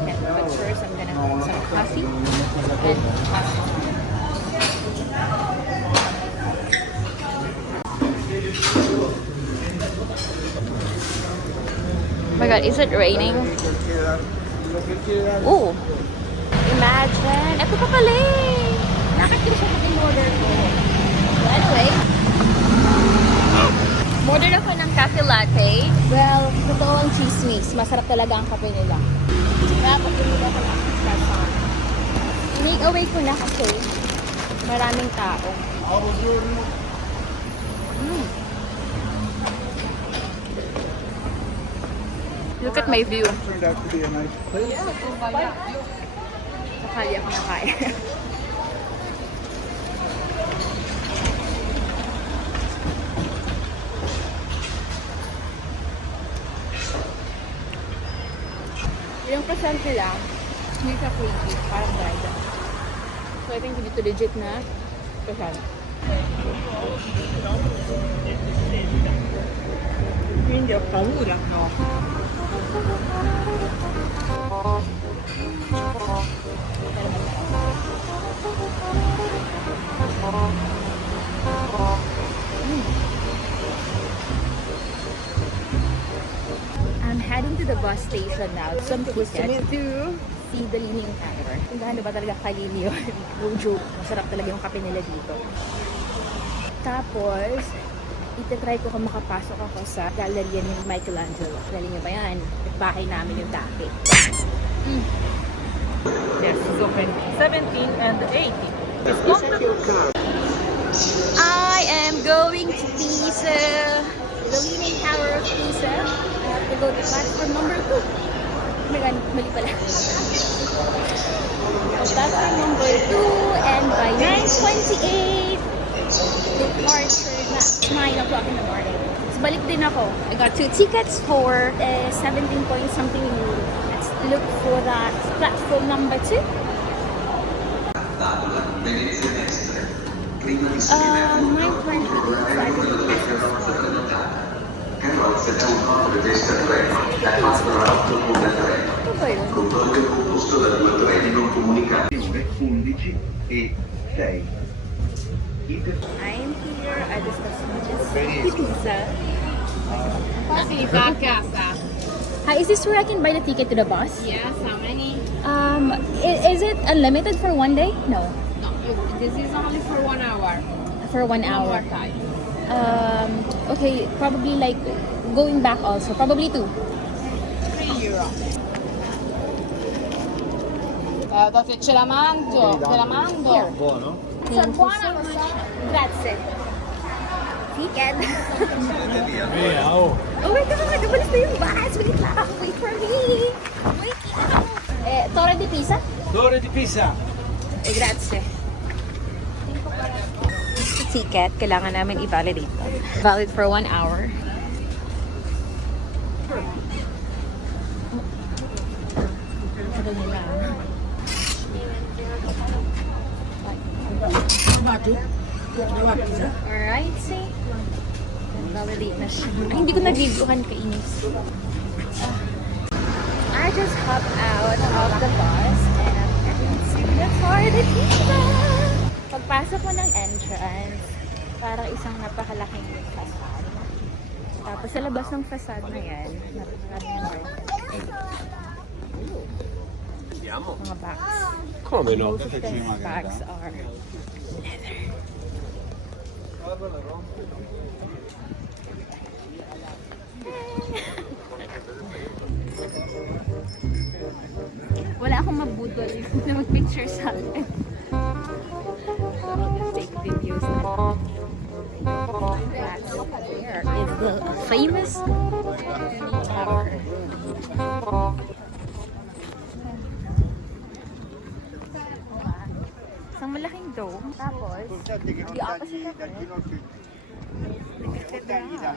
chicken. But first, I'm gonna have some coffee and pasta. Oh my god, is it raining? Oh! Imagine! Ito pa pala eh! Bakit ko siya mag-order ko? So anyway, order ako ng cafe latte. Well, totoo ang chismis. Masarap talaga ang kape nila. Kaya pag-order ako ng espresso. Make away ko na kasi maraming tao. Look at my view. Turned out to be a nice place. Sakali ako nakain. Yung percent nila, hindi siya creepy, parang dried. So I think dito legit na percent. Quindi ho paura, no? I'm heading to the bus station now. Some tickets to see the Leaning Tower. Kung gaano ba talaga kalini yun. No joke. Masarap talaga yung kape nila dito. Tapos, itatry ko kung makapasok ako sa galleria ni Michelangelo. Galing niyo ba yan? At bahay namin yung dati. Yes, it's open 17 and 18. It's open. I am going to Pisa. The Leaning Tower of Pisa. I have to go to platform number 2. Oh my god, mali pala. Platform number 2 and by 9:28 departure na 9 o'clock in the morning. So balik din ako. I got 2 tickets for 17 point something euro. Let's look for that platform number 2. My friend Carrozze da un modo di testa treno, da 4 a 8 punte treno. Comporta il composto da 2 treni non comunicati. 11 e 6. I'm here at the station Pizza. Pizza a casa. Hi, is this where I can buy the ticket to the bus? Yes, how many? Is it unlimited for one day? No, No, this is only for 1 hour. for 1 hour. One more time. Okay, probably like going back also. Probably 2. 3 euro. Ce la mangio, ce la mando. Here. Buono? So, buona grazie. Ticket. Oh. Oh my God! Umalis na yung bus! Wait lang! Wait for me! Wait lang! Torre di Pisa? Torre di Pisa. Grazie. Ticket, kailangan namin i-validate. Valid for 1 hour. Tagal nila. Alright, see? Validate na siya. Ay, hindi ko nag-videohan, kainis. I just hopped out of the bus and I'm heading to the Torre de Pisa. Pagpasok mo ng entrance, parang isang napakalaking facade. Tapos sa labas ng facade na yan, napakaraming mga bags. Come no? Most of the bags are leather. Wala akong mabudol na mag-picture sa akin. Take videos na. There is the famous tower. Isang malaking dome. Tapos, the opposite of it, the cathedral.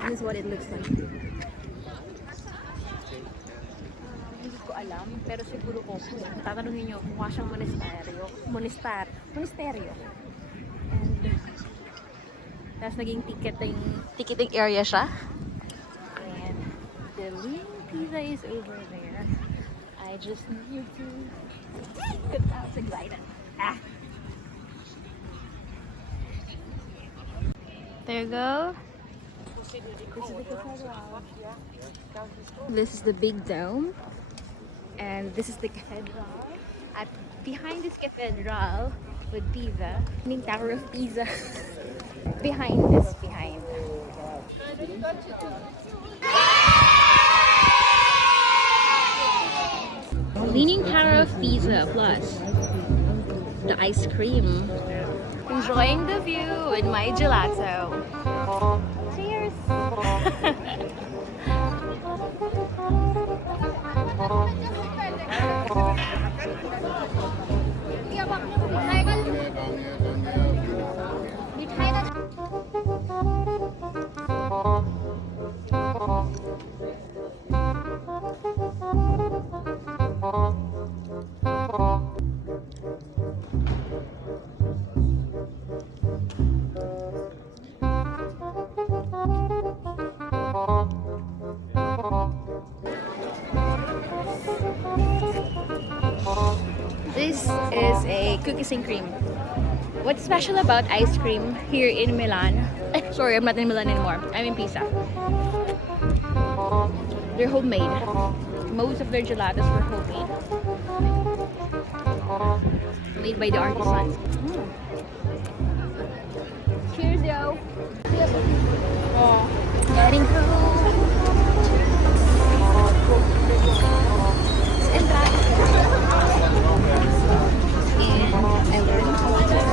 This is what it looks like. Hindi ko alam, pero siguro ko tatanungin nyo kung siyang monasteryo. And tapos naging ticketing area siya. And The Lean Pizza is over there. I just need to get out excited. Ah. There you go. This is the big dome. And this is the cathedral. At behind this cathedral with Pisa, meaning Tower of Pisa. behind. Leaning Tower of Pisa plus the ice cream. Enjoying the view with my gelato. Cheers! This is a cookies and cream. What's special about ice cream here in Milan? Sorry, I'm not in Milan anymore. I'm in Pisa. They're homemade. Most of their gelatos were homemade. Made by the artisans. Cheers, yo! Getting home. And that. And I learned how to